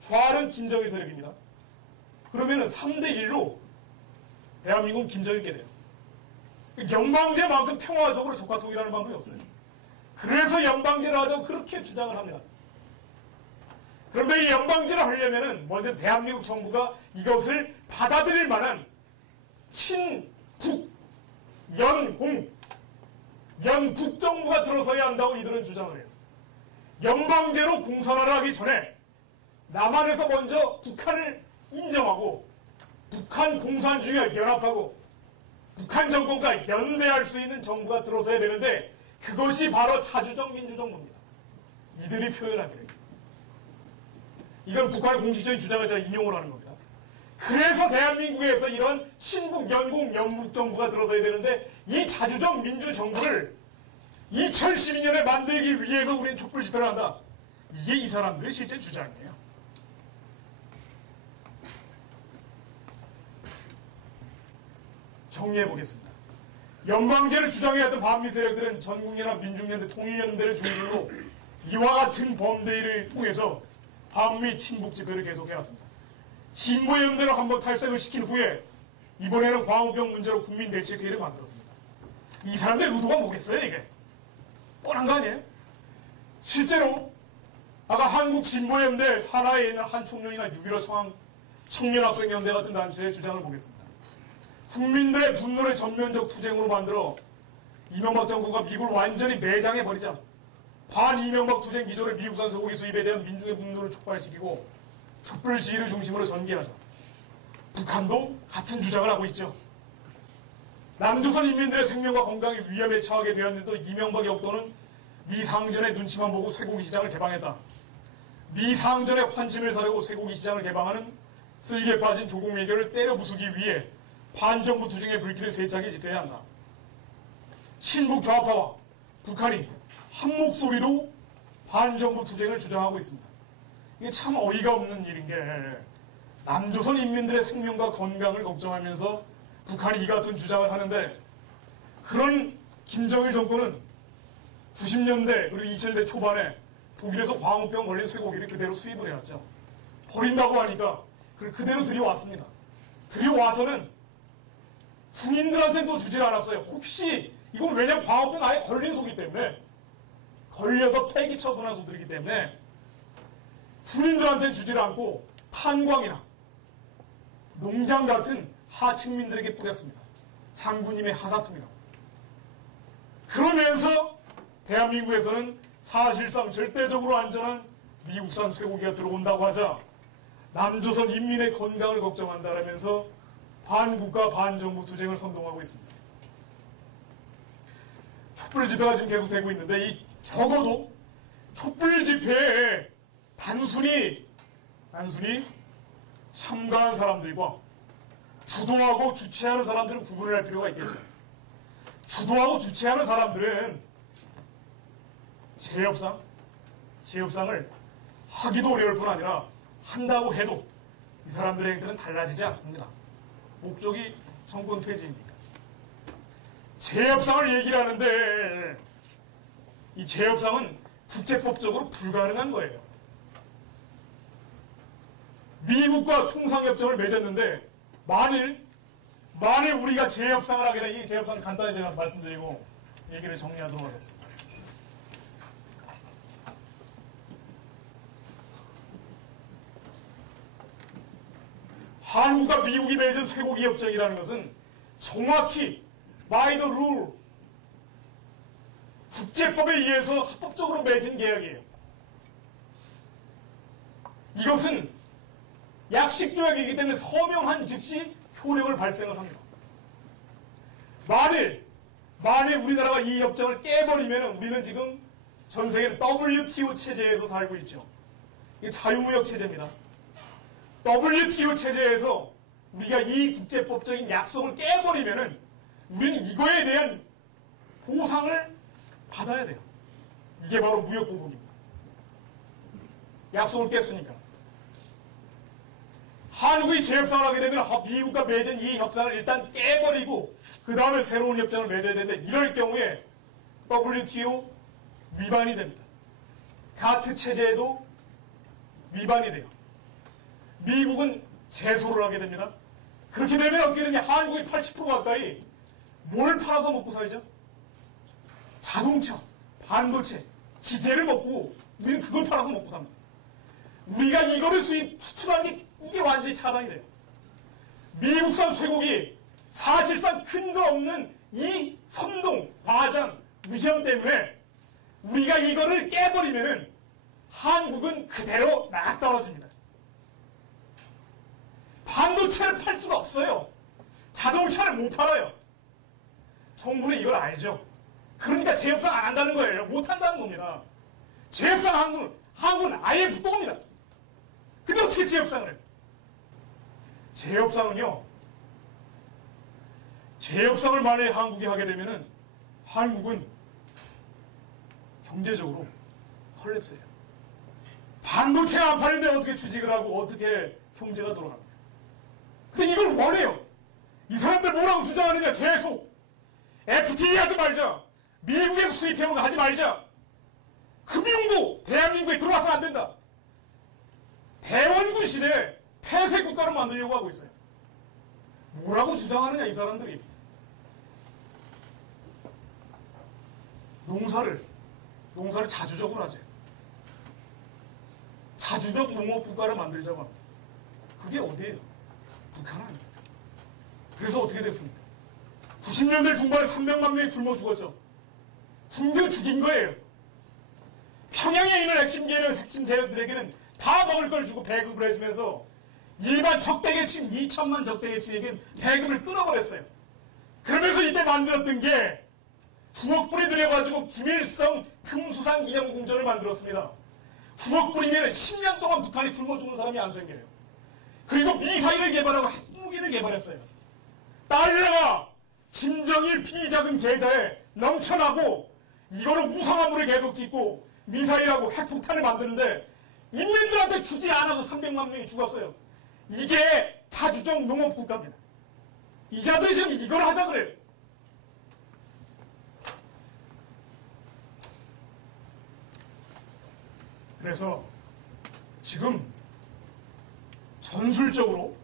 좌는 김정일 세력입니다. 그러면은 3대1로 대한민국은 김정일께 돼요. 연방제만큼 평화적으로 적화통일하는 방법이 없어요. 그래서 연방제를 하자고 그렇게 주장을 합니다. 그런데 이 연방제를 하려면은 먼저 대한민국 정부가 이것을 받아들일 만한 친북, 연북 정부가 들어서야 한다고 이들은 주장을 해요. 연방제로 공산화를 하기 전에 남한에서 먼저 북한을 인정하고 북한 공산주의와 연합하고 북한 정권과 연대할 수 있는 정부가 들어서야 되는데 그것이 바로 자주적 민주정부입니다. 이들이 표현하기를. 이건 북한의 공식적인 주장을 제가 인용을 하는 겁니다. 그래서 대한민국에서 이런 친북, 연공, 연북 정부가 들어서야 되는데 이 자주적 민주정부를 2012년에 만들기 위해서 우리는 촛불 집회를 한다. 이게 이 사람들의 실제 주장이에요. 정리해보겠습니다. 연방제를 주장해왔던 반미 세력들은 전국연합 민중연대 통일연대를 중심으로 이와 같은 범대위를 통해서 반미 친북 집회를 계속해왔습니다. 진보연대로 한번 탈색을 시킨 후에 이번에는 광우병 문제로 국민대책회의를 만들었습니다. 이 사람들의 의도가 뭐겠어요, 이게? 뻔한 거 아니에요? 실제로 아까 한국진보연대 산하에 있는 한총련이나 6.15 청년학생연대 같은 단체의 주장을 보겠습니다. 국민들의 분노를 전면적 투쟁으로 만들어 이명박 정부가 미국을 완전히 매장해버리자 반이명박 투쟁 기조를 미국산 소고기 수입에 대한 민중의 분노를 촉발시키고 촛불 시위를 중심으로 전개하자. 북한도 같은 주장을 하고 있죠. 남조선 인민들의 생명과 건강이 위험에 처하게 되었는데도 이명박의 억도는 미상전의 눈치만 보고 쇠고기 시장을 개방했다. 미상전의 환심을 사려고 쇠고기 시장을 개방하는 쓸개 빠진 조국 외교를 때려 부수기 위해 반정부 투쟁의 불길을 세차게 집회해야 한다. 친북 좌파와 북한이 한 목소리로 반정부 투쟁을 주장하고 있습니다. 이게 참 어이가 없는 일인 게 남조선 인민들의 생명과 건강을 걱정하면서 북한이 이 같은 주장을 하는데 그런 김정일 정권은 90년대 그리고 2000년대 초반에 독일에서 광우병 걸린 쇠고기를 그대로 수입을 해왔죠. 버린다고 하니까 그대로 들여왔습니다. 들여와서는 군인들한테는 또 주질 않았어요. 혹시 이건 왜냐면 광우병 아예 걸린 소기 때문에 걸려서 폐기 처분한 소들이기 때문에 군인들한테는 주질 않고 탄광이나 농장 같은 하층민들에게 뿌렸습니다. 장군님의 하사투입니다. 그러면서 대한민국에서는 사실상 절대적으로 안전한 미국산 쇠고기가 들어온다고 하자 남조선 인민의 건강을 걱정한다라면서 반국가 반정부 투쟁을 선동하고 있습니다. 촛불 집회가 지금 계속되고 있는데 이 적어도 촛불 집회에 단순히 참가한 사람들과 주도하고 주최하는 사람들은 구분을 할 필요가 있겠죠. 주도하고 주최하는 사람들은 재협상을 하기도 어려울 뿐 아니라 한다고 해도 이 사람들의 행태는 달라지지 않습니다. 목적이 정권 퇴진이니까. 재협상을 얘기를 하는데 이 재협상은 국제법적으로 불가능한 거예요. 미국과 통상협정을 맺었는데 만일 우리가 재협상을 하게 되면 이 재협상 간단히 제가 말씀드리고 얘기를 정리하도록 하겠습니다. 한국과 미국이 맺은 쇠고기 협정이라는 것은 정확히 by the rule 국제법에 의해서 합법적으로 맺은 계약이에요. 이것은 약식조약이기 때문에 서명한 즉시 효력을 발생을 합니다. 만일 우리나라가 이 협정을 깨버리면 우리는 지금 전 세계 WTO 체제에서 살고 있죠. 이게 자유무역 체제입니다. WTO 체제에서 우리가 이 국제법적인 약속을 깨버리면 우리는 이거에 대한 보상을 받아야 돼요. 이게 바로 무역보복입니다. 약속을 깼으니까. 한국이 재협상을 하게 되면 미국과 맺은 이 협상을 일단 깨버리고 그 다음에 새로운 협정을 맺어야 되는데 이럴 경우에 WTO 위반이 됩니다. 가트 체제에도 위반이 돼요. 미국은 제소를 하게 됩니다. 그렇게 되면 어떻게 되냐? 한국이 80% 가까이 뭘 팔아서 먹고 살죠? 자동차, 반도체, 기계를 먹고 우리는 그걸 팔아서 먹고 삽니다. 우리가 이거를 수출하는 게 이게 완전히 차단이 돼요. 미국산 쇠고기 사실상 근거 없는 이 선동, 과장, 위험 때문에 우리가 이거를 깨버리면은 한국은 그대로 막 떨어집니다. 반도체를 팔 수가 없어요. 자동차를 못 팔아요. 정부는 이걸 알죠. 그러니까 재협상 안 한다는 거예요. 못 한다는 겁니다. 재협상 한국은 IMF 또 옵니다. 근데 어떻게 재협상을 해요? 재협상을 만약에 한국이 하게 되면은 한국은 경제적으로 컬랩스예요. 반도체가 안 팔리는데 어떻게 취직을 하고 어떻게 경제가 돌아갑니까? 근데 이걸 원해요. 이 사람들 뭐라고 주장하느냐 계속. FTA 하지 말자. 미국에서 수입해오는 거 하지 말자. 금융도 대한민국에 들어와서는 안 된다. 대원군 시대에 폐쇄 국가로 만들려고 하고 있어요. 뭐라고 주장하느냐 이 사람들이. 농사를 자주적으로 하죠. 자주적 농업 국가를 만들자고 합니다. 그게 어디예요? 북한 아닙니까? 그래서 어떻게 됐습니까? 90년대 중반에 300만 명이 굶어 죽었죠. 굶겨 죽인 거예요. 평양에 있는 핵심 세력들에게는 다 먹을 걸 주고 배급을 해주면서 일반 적대계층 2천만 적대계층에겐 배급을 끊어버렸어요. 그러면서 이때 만들었던 게 9억 불이 들여가지고 김일성 금수산 기념공전을 만들었습니다. 9억 불이면 10년 동안 북한이 굶어 죽는 사람이 안 생겨요. 그리고 미사일을 개발하고 핵무기를 개발했어요. 달러가 김정일 비자금 계좌에 넘쳐나고 이거로 무상화물을 계속 짓고 미사일하고 핵폭탄을 만드는데 인민들한테 주지 않아서 300만 명이 죽었어요. 이게 자주적 농업국가입니다. 이 자들이 지금 이걸 하자 그래요. 그래서 지금 전술적으로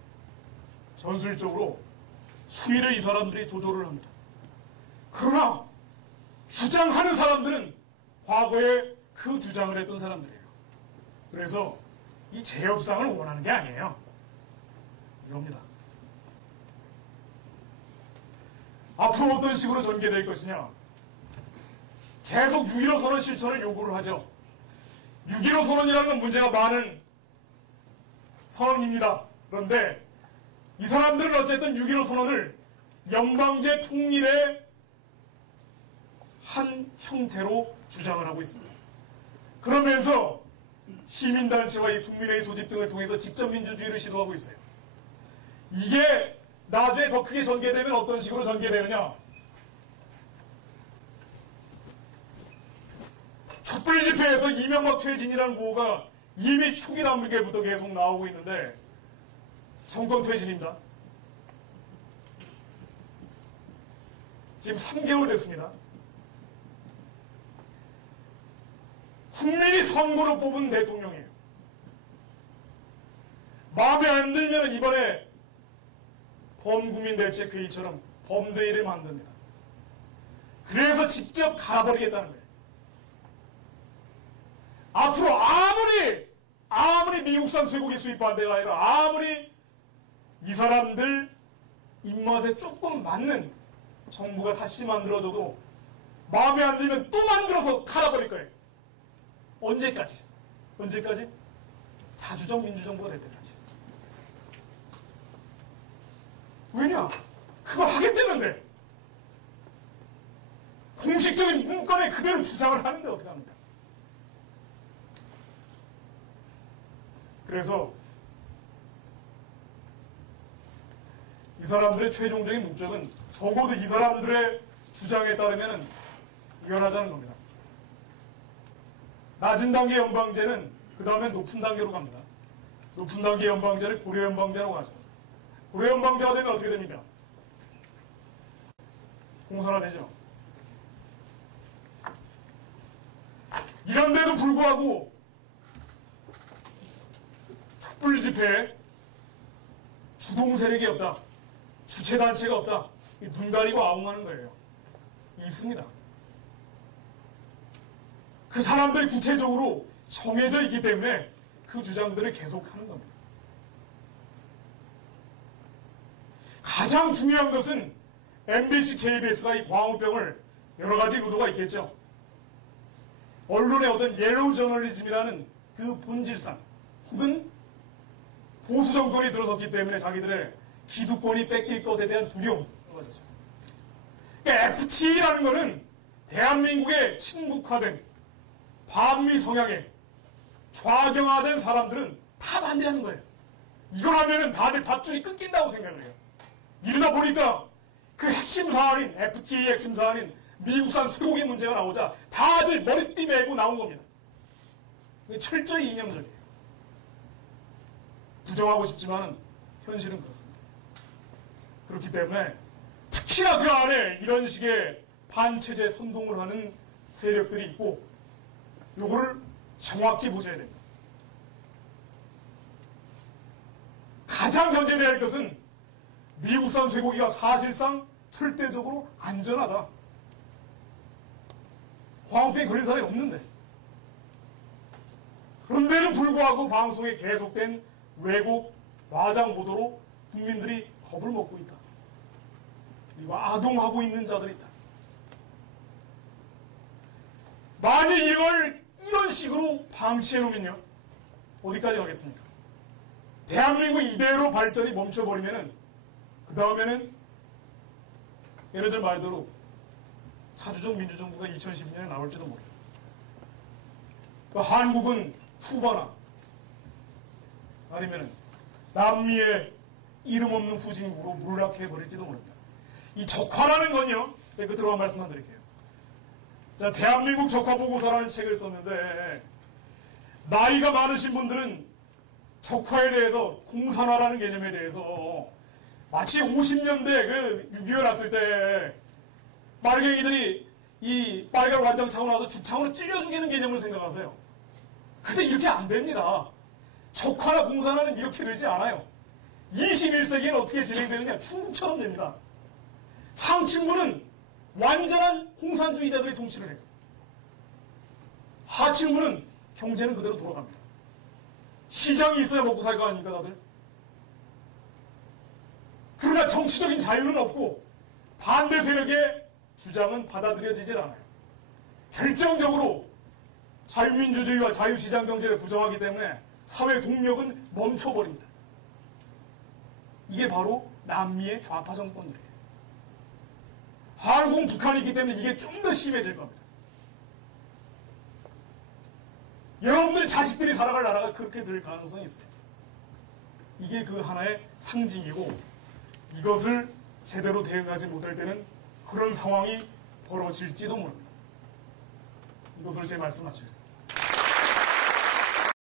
수위를 이 사람들이 조절을 합니다. 그러나 주장하는 사람들은 과거에 그 주장을 했던 사람들이에요. 그래서 이 재협상을 원하는 게 아니에요. 이겁니다. 앞으로 어떤 식으로 전개될 것이냐. 계속 6.15 선언 실천을 요구를 하죠. 6.15 선언이라는 건 문제가 많은 선언입니다. 그런데 이 사람들은 어쨌든 6.15 선언을 연방제 통일의 한 형태로 주장을 하고 있습니다. 그러면서 시민단체와 이 국민회의 소집 등을 통해서 직접 민주주의를 시도하고 있어요. 이게 나중에 더 크게 전개되면 어떤 식으로 전개되느냐. 촛불 집회에서 이명박 퇴진이라는 구호가 이미 초기 단계부터 계속 나오고 있는데 정권 퇴진입니다. 지금 3개월 됐습니다. 국민이 선거로 뽑은 대통령이에요. 마음에 안 들면 이번에 범국민대책회의처럼 범대위를 만듭니다. 그래서 직접 가버리겠다는 거예요. 앞으로 아무리 미국산 쇠고기 수입 반대가 아니라 아무리 이 사람들 입맛에 조금 맞는 정부가 다시 만들어져도 마음에 안 들면 또 만들어서 갈아버릴 거예요. 언제까지? 자주적 민주정부가 될 때까지. 왜냐? 그걸 하겠다는데. 공식적인 문건에 그대로 주장을 하는데 어떻게 합니까? 그래서 이 사람들의 최종적인 목적은 적어도 이 사람들의 주장에 따르면 이걸 하자는 겁니다. 낮은 단계 연방제는 그 다음에 높은 단계로 갑니다. 높은 단계 연방제를 고려연방제라고 하죠. 고려연방제가 되면 어떻게 됩니까? 공산화되죠. 이런데도 불구하고 촛불 집회에 주동 세력이 없다. 주체단체가 없다. 눈 가리고 아웅하는 거예요. 있습니다. 그 사람들이 구체적으로 정해져 있기 때문에 그 주장들을 계속하는 겁니다. 가장 중요한 것은 MBC, KBS가 이 광우병을 여러 가지 의도가 있겠죠. 언론의 어떤 옐로우 저널리즘이라는 그 본질상 혹은 보수 정권이 들어섰기 때문에 자기들의 기득권이 뺏길 것에 대한 두려움. 그러니까 FTA라는 거는 대한민국의 친북화된 반미 성향에 좌경화된 사람들은 다 반대하는 거예요. 이걸 하면은 다들 밧줄이 끊긴다고 생각을 해요. 이러다 보니까 그 핵심 사안인 FTA 핵심 사안인 미국산 쇠고기 문제가 나오자 다들 머리띠 메고 나온 겁니다. 철저히 이념적이에요. 부정하고 싶지만 현실은 그렇습니다. 그렇기 때문에 특히나 그 안에 이런 식의 반체제 선동을 하는 세력들이 있고 요거를 정확히 보셔야 됩니다. 가장 견제해야 할 것은 미국산 쇠고기가 사실상 절대적으로 안전하다. 광우병에 걸린 사람이 없는데. 그런데도 불구하고 방송에 계속된 왜곡, 과장 보도로 국민들이 겁을 먹고 있다. 그리고 아동하고 있는 자들이 있다. 만일 이걸 이런 식으로 방치해놓으면요. 어디까지 가겠습니까? 대한민국 이대로 발전이 멈춰버리면은 그 다음에는 얘네들 말대로 자주적 민주정부가 2012년에 나올지도 모릅니다. 한국은 후바나 아니면은 남미의 이름 없는 후진국으로 몰락해버릴지도 모릅니다. 이 적화라는 건요, 끝으로 한 말씀만 드릴게요. 자, 대한민국 적화보고서라는 책을 썼는데, 나이가 많으신 분들은 적화에 대해서, 공산화라는 개념에 대해서, 마치 50년대 그 6.25 났을 때, 빨갱이들이 이 빨간 완장 차고 나와서 죽창으로 찔려 죽이는 개념을 생각하세요. 근데 이렇게 안 됩니다. 적화나 공산화는 이렇게 되지 않아요. 21세기에는 어떻게 진행되느냐? 중국처럼 됩니다. 상층부는 완전한 공산주의자들이 통치를 해요. 하층부는 경제는 그대로 돌아갑니다. 시장이 있어야 먹고 살 거 아닙니까, 다들? 그러나 정치적인 자유는 없고 반대 세력의 주장은 받아들여지질 않아요. 결정적으로 자유민주주의와 자유시장 경제를 부정하기 때문에 사회 동력은 멈춰버립니다. 이게 바로 남미의 좌파 정권들이에요. 한국은 북한이 있기 때문에 이게 좀 더 심해질 겁니다. 여러분들 자식들이 살아갈 나라가 그렇게 될 가능성이 있어요. 이게 그 하나의 상징이고 이것을 제대로 대응하지 못할 때는 그런 상황이 벌어질지도 모릅니다. 이것으로 제 말씀 마치겠습니다.